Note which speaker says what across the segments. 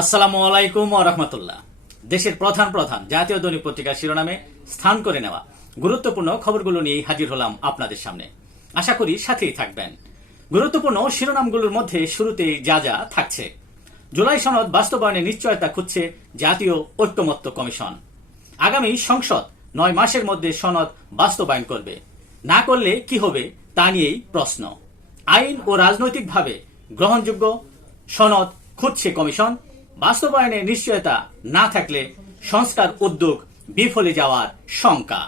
Speaker 1: আসসালামু আলাইকুম রহমতুল্লাহ। দেশের প্রধান প্রধান জাতীয় দৈনিক পত্রিকার শিরোনামে স্থান করে নেওয়া গুরুত্বপূর্ণ খবরগুলো নিয়ে হাজির হলাম আপনাদের সামনে। আশা করি সাথেই থাকবেন। গুরুত্বপূর্ণ শিরোনামগুলোর মধ্যে শুরুতেই যা যা থাকছে। জুলাই সনদ বাস্তবায়নের নিশ্চয়তা খুঁজছে জাতীয় ঐক্যমত্য কমিশন। আগামী সংসদ নয় মাসের মধ্যে সনদ বাস্তবায়ন করবে। না করলে কি হবে তা নিয়েই প্রশ্ন। আইন ও রাজনৈতিকভাবে গ্রহণযোগ্য সনদ খুঁজছে কমিশন। বাস্তবায়নের নিশ্চয়তা না থাকলে সংস্কার উদ্যোগ বিফলে যাওয়ার শঙ্কা।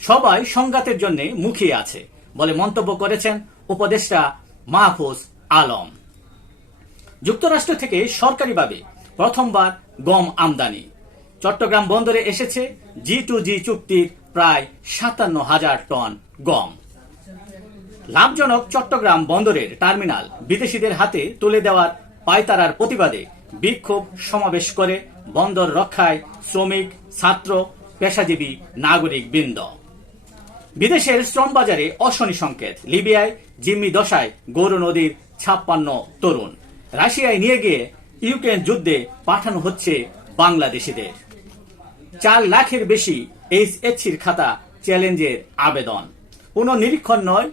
Speaker 1: সবাই সংঘাতের জন্য মুখিয়ে আছে বলে মন্তব্য করেছেন উপদেষ্টা মাহফুজ আলম। যুক্তরাষ্ট্র থেকে সরকারিভাবে প্রথমবার গম আমদানি। চট্টগ্রাম বন্দরে এসেছে জি টু জি চুক্তির প্রায় সাতান্ন হাজার টন গম। লাভজনক চট্টগ্রাম বন্দরের টার্মিনাল বিদেশিদের হাতে তুলে দেওয়ার পায়তারার প্রতিবাদে বিক্ষোভ সমাবেশ করে বন্দর রক্ষায় শ্রমিক, ছাত্র, পেশাজীবী, নাগরিক বৃন্দ। বিদেশের শ্রম বাজারে অশনি সংকেত। লিবিয়ায় জিম্মি দশায় গৌর নদীর ছাপ্পান্ন তরুণ। রাশিয়ায় নিয়ে গিয়ে ইউক্রেন যুদ্ধে পাঠানো হচ্ছে বাংলাদেশিদের। চার লাখের বেশি এইচএসসির খাতা চ্যালেঞ্জের আবেদন। পুনর্নিরীক্ষণ নয়,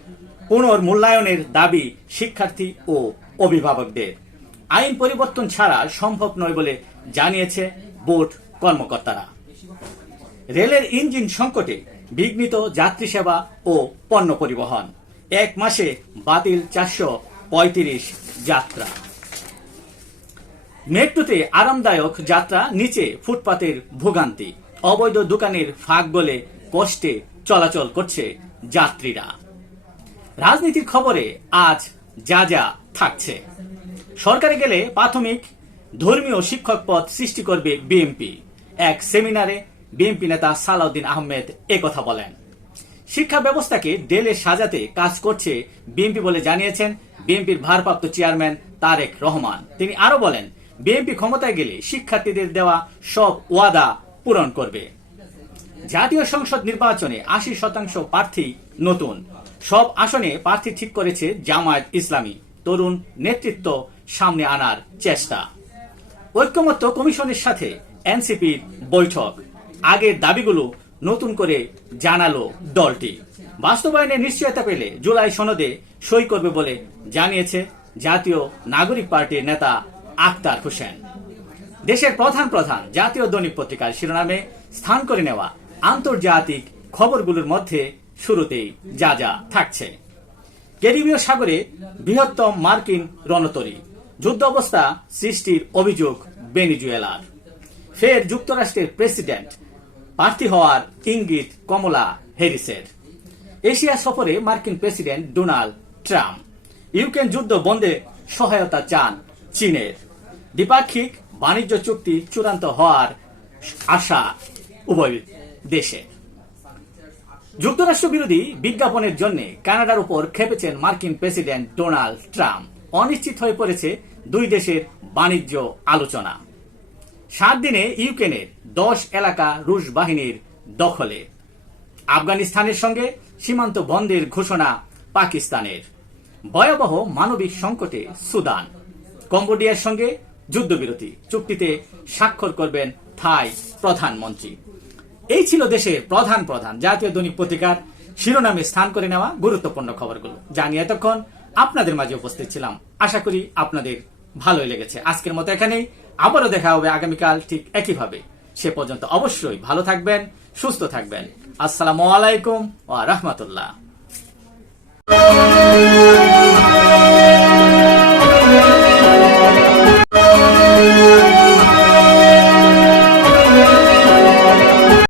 Speaker 1: পুনর্মূল্যায়নের দাবি শিক্ষার্থী ও অভিভাবকদের। আইন পরিবর্তন ছাড়া সম্ভব নয় বলে জানিয়েছে বোর্ড কর্মকর্তারা। রেলের ইঞ্জিন সংকটে বিঘ্নিত যাত্রী সেবা ও পণ্য পরিবহন। এক মাসে বাতিল চারশো পঁয়ত্রিশ যাত্রা। মেট্রোতে আরামদায়ক যাত্রা, নিচে ফুটপাতের ভোগান্তি। অবৈধ দোকানের ফাঁক বলে কষ্টে চলাচল করছে যাত্রীরা। রাজনীতির খবরে আজ যা যা থাকছে। সরকারে গেলে প্রাথমিক ধর্মীয় শিক্ষক পদ সৃষ্টি করবে বিএনপি এক সেমিনারে বিএনপি নেতা সালাউদ্দিন আহমেদ কথা বলেন। শিক্ষা ব্যবস্থাকে ডেলে সাজাতে কাজ করছে বিএনপি বলে জানিয়েছেন বিএনপির ভারপ্রাপ্ত চেয়ারম্যান তারেক রহমান। তিনি আরও বলেন বিএনপি ক্ষমতায় গেলে শিক্ষার্থীদের দেওয়া সব ওয়াদা পূরণ করবে। জাতীয় সংসদ নির্বাচনে আশি শতাংশ প্রার্থী নতুন। সব আসনে প্রার্থী ঠিক করেছে জামায়াত ইসলামী। তরুণ নেতৃত্ব সামনে আনার চেষ্টা। ঐক্যমত্য কমিশনের সাথে এনসিপির বৈঠক। আগের দাবিগুলো নতুন করে জানালো দলটি। বাস্তবায়নের নিশ্চয়তা পেলে জুলাই সনদে সই করবে বলে জানিয়েছে জাতীয় নাগরিক পার্টির নেতা আক্তার হোসেন। দেশের প্রধান প্রধান জাতীয় দৈনিক পত্রিকার শিরোনামে স্থান করে নেওয়া আন্তর্জাতিক খবরগুলোর মধ্যে শুরুতেই যা যা থাকছে। ক্যারিবীয় সাগরে বৃহত্তম মার্কিন রণতরী। যুদ্ধ অবস্থা সৃষ্টির অভিযোগ বেনিজুয়েলার ফের যুক্তরাষ্ট্রের প্রেসিডেন্ট প্রার্থী হওয়ার ইঙ্গিত কমলা হ্যারিসের। এশিয়া সফরে মার্কিন প্রেসিডেন্ট ডোনাল্ড ট্রাম্প। ইউক্রেন যুদ্ধ বন্ধে সহায়তা চান চীনের। দ্বিপাক্ষিক বাণিজ্য চুক্তি চূড়ান্ত হওয়ার আশা উভয় দেশে যুক্তরাষ্ট্র বিরোধী বিজ্ঞাপনের জন্য কানাডার উপর খেপেছেন মার্কিন প্রেসিডেন্ট ডোনাল্ড ট্রাম্প। অনিশ্চিত হয়ে পড়েছে দুই দেশের বাণিজ্য আলোচনা। সাত দিনে ইউক্রেনের দশ এলাকা রুশ বাহিনীর দখলে। আফগানিস্তানের সঙ্গে সীমান্ত বন্ধের ঘোষণা পাকিস্তানের। ভয়াবহ মানবিক সংকটে সুদান। কম্বোডিয়ার সঙ্গে যুদ্ধবিরতি। চুক্তিতে স্বাক্ষর করবেন থাই প্রধানমন্ত্রী। এই ছিল দেশে প্রধান প্রধান জাতীয় দৈনিক পত্রিকার শিরোনামে স্থান করে নেওয়া গুরুত্বপূর্ণ খবরগুলো। জানি এতক্ষণ আপনাদের মাঝে উপস্থিত ছিলাম। আশা করি আপনাদের ভালোই লেগেছে। আজকের মতো এখানেই। আবারও দেখা হবে আগামীকাল ঠিক একইভাবে। সে পর্যন্ত অবশ্যই ভালো থাকবেন, সুস্থ থাকবেন। আসসালামু আলাইকুম ও রহমতুল্লাহ।